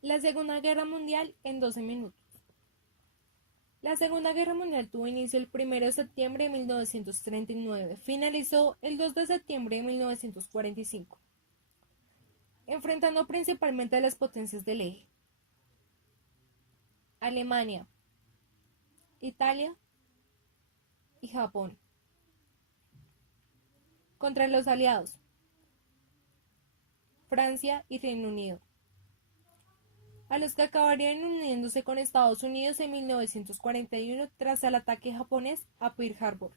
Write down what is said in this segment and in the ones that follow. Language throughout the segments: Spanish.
La Segunda Guerra Mundial en 12 minutos. La Segunda Guerra Mundial tuvo inicio el 1 de septiembre de 1939, finalizó el 2 de septiembre de 1945, enfrentando principalmente a las potencias del eje: Alemania, Italia y Japón, contra los aliados, Francia y Reino Unido, a los que acabarían uniéndose con Estados Unidos en 1941 tras el ataque japonés a Pearl Harbor,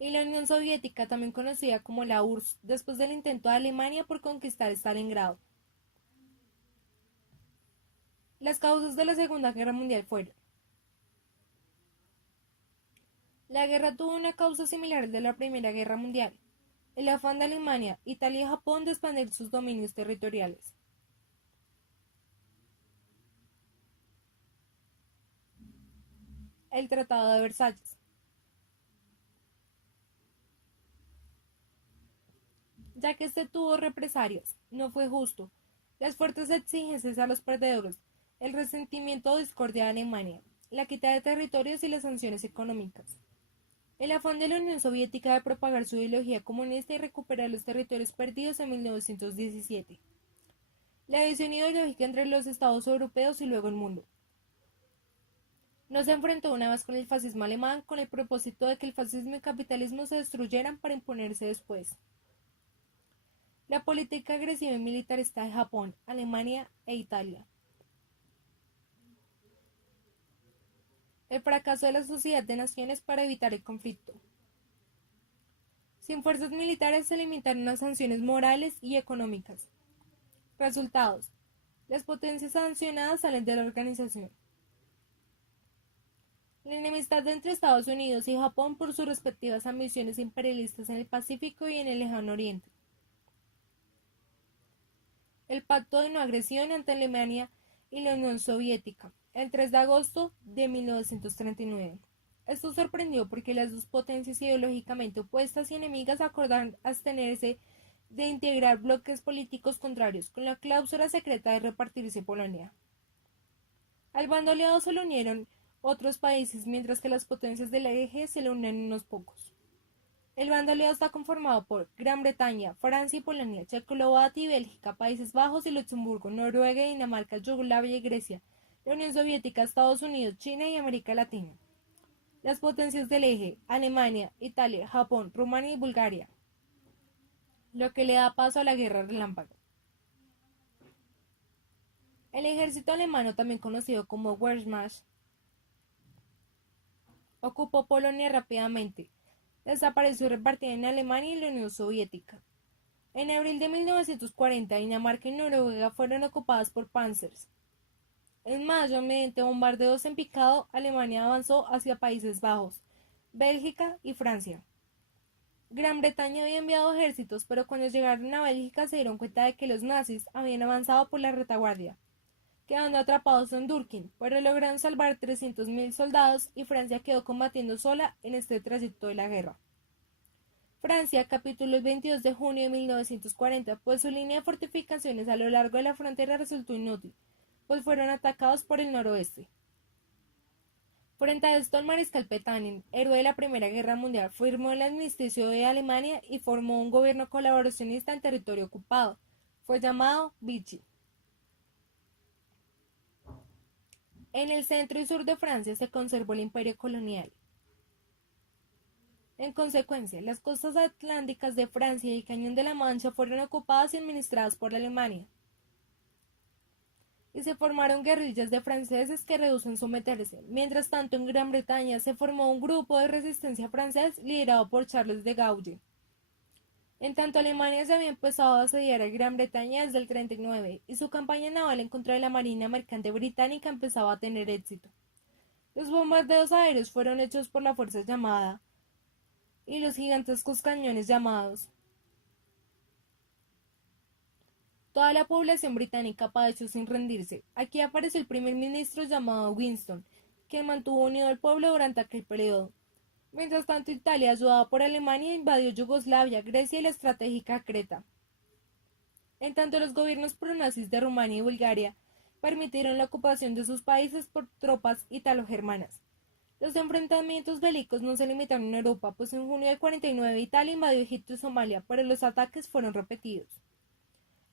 y la Unión Soviética, también conocida como la URSS, después del intento de Alemania por conquistar Stalingrado. Las causas de la Segunda Guerra Mundial fueron: la guerra tuvo una causa similar de la Primera Guerra Mundial: el afán de Alemania, Italia y Japón de expandir sus dominios territoriales. El Tratado de Versalles, ya que este tuvo represalias, no fue justo, las fuertes exigencias a los perdedores, el resentimiento o discordia de Alemania, la quita de territorios y las sanciones económicas. El afán de la Unión Soviética de propagar su ideología comunista y recuperar los territorios perdidos en 1917. La división ideológica entre los estados europeos y luego el mundo. No se enfrentó una vez con el fascismo alemán con el propósito de que el fascismo y el capitalismo se destruyeran para imponerse después. La política agresiva y militarista de Japón, Alemania e Italia. El fracaso de la Sociedad de Naciones para evitar el conflicto. Sin fuerzas militares se limitaron a sanciones morales y económicas. Resultados: las potencias sancionadas salen de la organización. La enemistad entre Estados Unidos y Japón por sus respectivas ambiciones imperialistas en el Pacífico y en el Lejano Oriente. El pacto de no agresión ante Alemania y la Unión Soviética, el 3 de agosto de 1939. Esto sorprendió porque las dos potencias ideológicamente opuestas y enemigas acordaron abstenerse de integrar bloques políticos contrarios, con la cláusula secreta de repartirse Polonia. Al bando aliado se le unieron otros países, mientras que las potencias del eje se le unen unos pocos. El bando aliado está conformado por Gran Bretaña, Francia y Polonia, Checoslovaquia y Bélgica, Países Bajos y Luxemburgo, Noruega y Dinamarca, Yugoslavia y Grecia, la Unión Soviética, Estados Unidos, China y América Latina. Las potencias del eje: Alemania, Italia, Japón, Rumania y Bulgaria, lo que le da paso a la Guerra Relámpago. El ejército alemán, también conocido como Wehrmacht, ocupó Polonia rápidamente, desapareció repartida en Alemania y la Unión Soviética. En abril de 1940, Dinamarca y Noruega fueron ocupadas por panzers. En mayo, mediante bombardeos en picado, Alemania avanzó hacia Países Bajos, Bélgica y Francia. Gran Bretaña había enviado ejércitos, pero cuando llegaron a Bélgica se dieron cuenta de que los nazis habían avanzado por la retaguardia, quedando atrapados en Durkin, pero lograron salvar 300.000 soldados y Francia quedó combatiendo sola en este trayecto de la guerra. Francia capituló el 22 de junio de 1940, pues su línea de fortificaciones a lo largo de la frontera resultó inútil, pues fueron atacados por el noroeste. Frente a esto, el mariscal Pétain, héroe de la Primera Guerra Mundial, firmó el armisticio de Alemania y formó un gobierno colaboracionista en territorio ocupado. Fue llamado Vichy. En el centro y sur de Francia se conservó el imperio colonial. En consecuencia, las costas atlánticas de Francia y el Cañón de la Mancha fueron ocupadas y administradas por Alemania, y se formaron guerrillas de franceses que rehúsan someterse. Mientras tanto, en Gran Bretaña se formó un grupo de resistencia francés liderado por Charles de Gaulle. En tanto, Alemania se había empezado a asediar a Gran Bretaña desde el 39 y su campaña naval en contra de la marina mercante británica empezaba a tener éxito. Los bombardeos aéreos fueron hechos por la fuerza llamada y los gigantescos cañones llamados. Toda la población británica padeció sin rendirse. Aquí apareció el primer ministro llamado Winston, que mantuvo unido al pueblo durante aquel periodo. Mientras tanto, Italia, ayudada por Alemania, invadió Yugoslavia, Grecia y la estratégica Creta. En tanto, los gobiernos pronazis de Rumania y Bulgaria permitieron la ocupación de sus países por tropas italo-germanas. Los enfrentamientos bélicos no se limitaron en Europa, pues en junio de 49 Italia invadió Egipto y Somalia, pero los ataques fueron repetidos.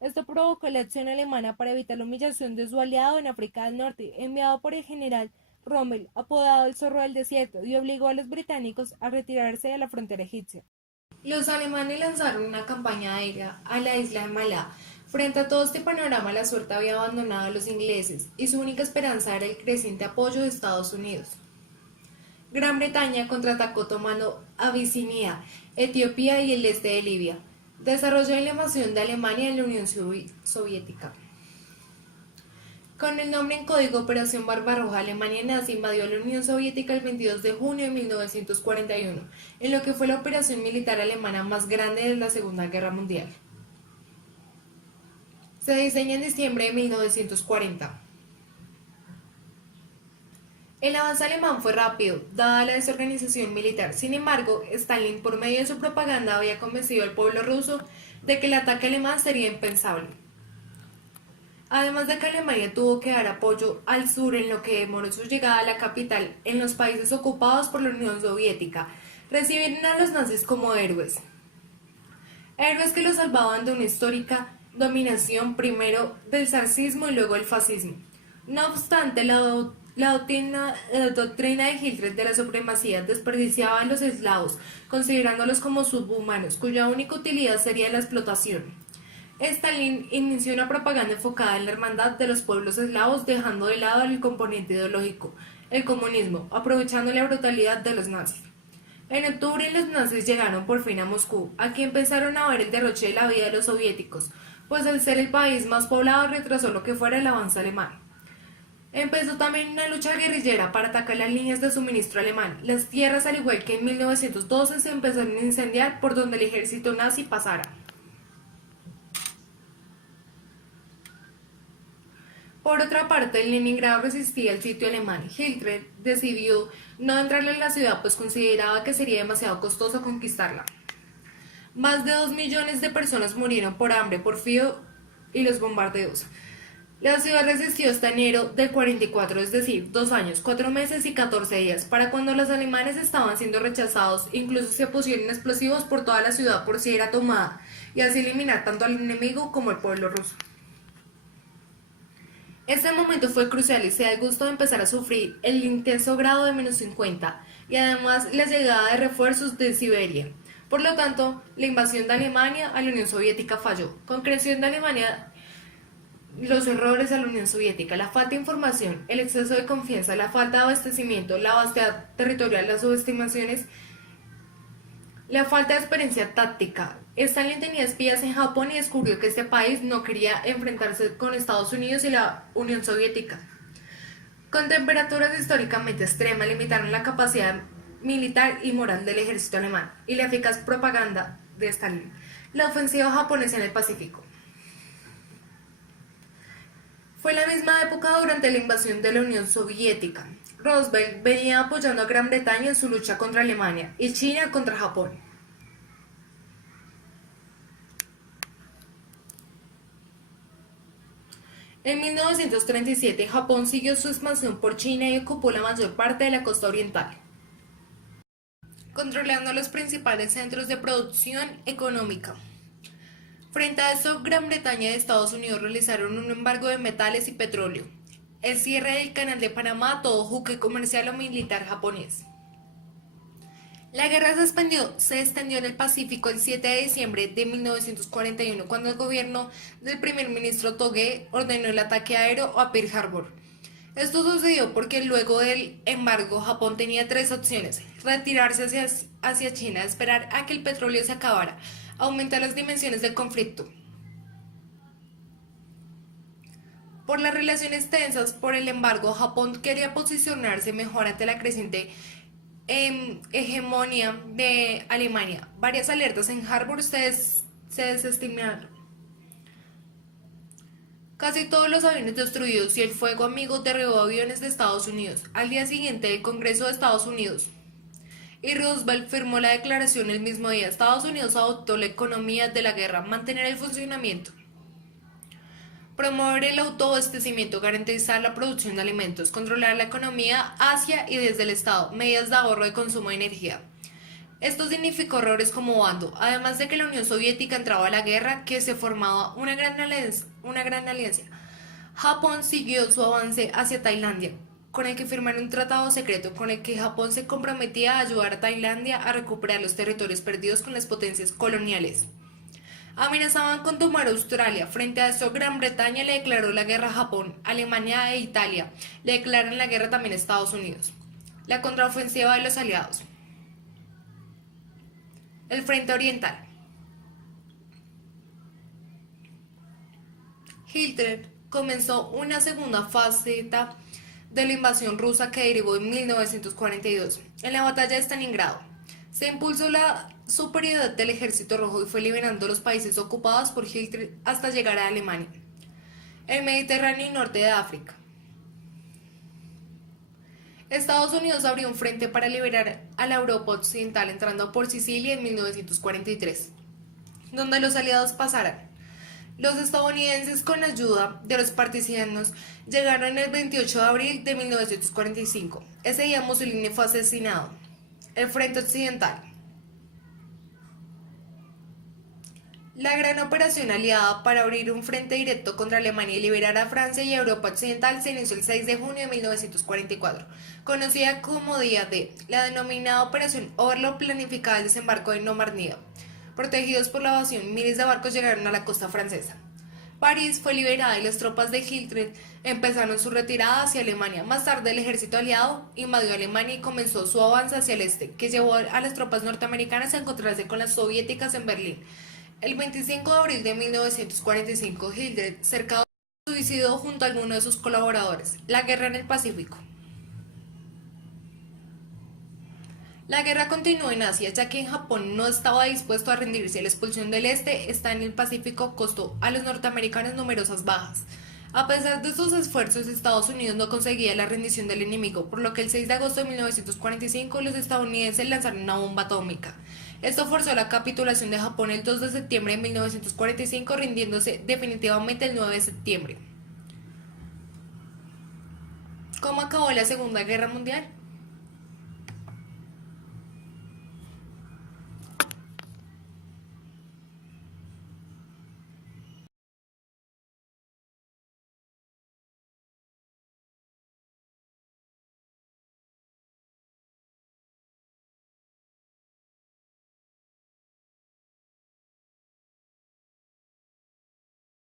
Esto provocó la acción alemana para evitar la humillación de su aliado en África del Norte, enviado por el general Rommel, apodado el Zorro del Desierto, y obligó a los británicos a retirarse de la frontera egipcia. Los alemanes lanzaron una campaña aérea a la isla de Malá. Frente a todo este panorama, la suerte había abandonado a los ingleses, y su única esperanza era el creciente apoyo de Estados Unidos. Gran Bretaña contraatacó tomando Abisinia, Etiopía y el este de Libia. Desarrolló la invasión de Alemania en la Unión Soviética. Con el nombre en código Operación Barbarroja, Alemania nazi invadió la Unión Soviética el 22 de junio de 1941, en lo que fue la operación militar alemana más grande de la Segunda Guerra Mundial. Se diseña en diciembre de 1940. El avance alemán fue rápido, dada la desorganización militar. Sin embargo, Stalin, por medio de su propaganda, había convencido al pueblo ruso de que el ataque alemán sería impensable. Además de que Alemania tuvo que dar apoyo al sur en lo que demoró su llegada a la capital, en los países ocupados por la Unión Soviética, recibieron a los nazis como héroes. Héroes que los salvaban de una histórica dominación primero del zarcismo y luego del fascismo. No obstante, la doctrina de Hitler de la supremacía desperdiciaba a los eslavos, considerándolos como subhumanos, cuya única utilidad sería la explotación. Stalin inició una propaganda enfocada en la hermandad de los pueblos eslavos, dejando de lado el componente ideológico, el comunismo, aprovechando la brutalidad de los nazis. En octubre los nazis llegaron por fin a Moscú. Aquí empezaron a ver el derroche de la vida de los soviéticos, pues al ser el país más poblado retrasó lo que fuera el avance alemán. Empezó también una lucha guerrillera para atacar las líneas de suministro alemán. Las tierras, al igual que en 1912, se empezaron a incendiar por donde el ejército nazi pasara. Por otra parte, el Leningrado resistía el sitio alemán. Hitler decidió no entrar en la ciudad, pues consideraba que sería demasiado costoso conquistarla. Más de 2 millones de personas murieron por hambre, por frío y los bombardeos. La ciudad resistió hasta enero del 44, es decir, 2 años, 4 meses y 14 días. Para cuando los alemanes estaban siendo rechazados, incluso se pusieron explosivos por toda la ciudad por si era tomada, y así eliminar tanto al enemigo como al pueblo ruso. Este momento fue crucial y se da el gusto de empezar a sufrir el intenso grado de -50 y además la llegada de refuerzos de Siberia. Por lo tanto, la invasión de Alemania a la Unión Soviética falló. Concreción de Alemania, los errores a la Unión Soviética, la falta de información, el exceso de confianza, la falta de abastecimiento, la vastedad territorial, las subestimaciones, la falta de experiencia táctica. Stalin tenía espías en Japón y descubrió que este país no quería enfrentarse con Estados Unidos y la Unión Soviética. Con temperaturas históricamente extremas limitaron la capacidad militar y moral del ejército alemán y la eficaz propaganda de Stalin. La ofensiva japonesa en el Pacífico. Fue la misma época durante la invasión de la Unión Soviética. Roosevelt venía apoyando a Gran Bretaña en su lucha contra Alemania y China contra Japón. En 1937, Japón siguió su expansión por China y ocupó la mayor parte de la costa oriental, controlando los principales centros de producción económica. Frente a esto, Gran Bretaña y Estados Unidos realizaron un embargo de metales y petróleo, el cierre del canal de Panamá a todo buque comercial o militar japonés. La guerra se extendió en el Pacífico el 7 de diciembre de 1941, cuando el gobierno del primer ministro Togue ordenó el ataque aéreo a Pearl Harbor. Esto sucedió porque luego del embargo Japón tenía 3 opciones: retirarse hacia China, esperar a que el petróleo se acabara, aumentar las dimensiones del conflicto. Por las relaciones tensas por el embargo, Japón quería posicionarse mejor ante la creciente hegemonía de Alemania. Varias alertas en Harbor se desestimaron. Casi todos los aviones destruidos y el fuego amigo derribó aviones de Estados Unidos. Al día siguiente, el Congreso de Estados Unidos y Roosevelt firmó la declaración el mismo día. Estados Unidos adoptó la economía de la guerra, mantener el funcionamiento promover el autoabastecimiento, garantizar la producción de alimentos, controlar la economía hacia y desde el Estado, medidas de ahorro de consumo de energía. Esto significó errores como bando, además de que la Unión Soviética entraba a la guerra, que se formaba una gran alianza. Japón siguió su avance hacia Tailandia, con el que firmaron un tratado secreto con el que Japón se comprometía a ayudar a Tailandia a recuperar los territorios perdidos con las potencias coloniales. Amenazaban con tomar Australia. Frente a esto, Gran Bretaña le declaró la guerra a Japón, Alemania e Italia le declaran la guerra también a Estados Unidos. La contraofensiva de los aliados. El Frente Oriental. Hitler comenzó una segunda faceta de la invasión rusa que derivó en 1942, en la batalla de Stalingrado. Se impulsó la superioridad del ejército rojo y fue liberando los países ocupados por Hitler hasta llegar a Alemania, el Mediterráneo y norte de África. Estados Unidos abrió un frente para liberar a la Europa occidental entrando por Sicilia en 1943, donde los aliados pasaran. Los estadounidenses, con ayuda de los partisanos, llegaron el 28 de abril de 1945. Ese día Mussolini fue asesinado. El Frente Occidental. La gran operación aliada para abrir un frente directo contra Alemania y liberar a Francia y a Europa Occidental se inició el 6 de junio de 1944, conocida como Día D. La denominada Operación Overlord planificaba el desembarco en Normandía. Protegidos por la evasión, miles de barcos llegaron a la costa francesa. París fue liberada y las tropas de Hitler empezaron su retirada hacia Alemania. Más tarde, el ejército aliado invadió Alemania y comenzó su avance hacia el este, que llevó a las tropas norteamericanas a encontrarse con las soviéticas en Berlín. El 25 de abril de 1945, Hitler, cercado, se suicidó junto a alguno de sus colaboradores. La guerra en el Pacífico. La guerra continuó en Asia, ya que Japón no estaba dispuesto a rendirse. La expulsión del este está en el Pacífico costó a los norteamericanos numerosas bajas. A pesar de sus esfuerzos, Estados Unidos no conseguía la rendición del enemigo, por lo que el 6 de agosto de 1945 los estadounidenses lanzaron una bomba atómica. Esto forzó la capitulación de Japón el 2 de septiembre de 1945, rindiéndose definitivamente el 9 de septiembre. ¿Cómo acabó la Segunda Guerra Mundial?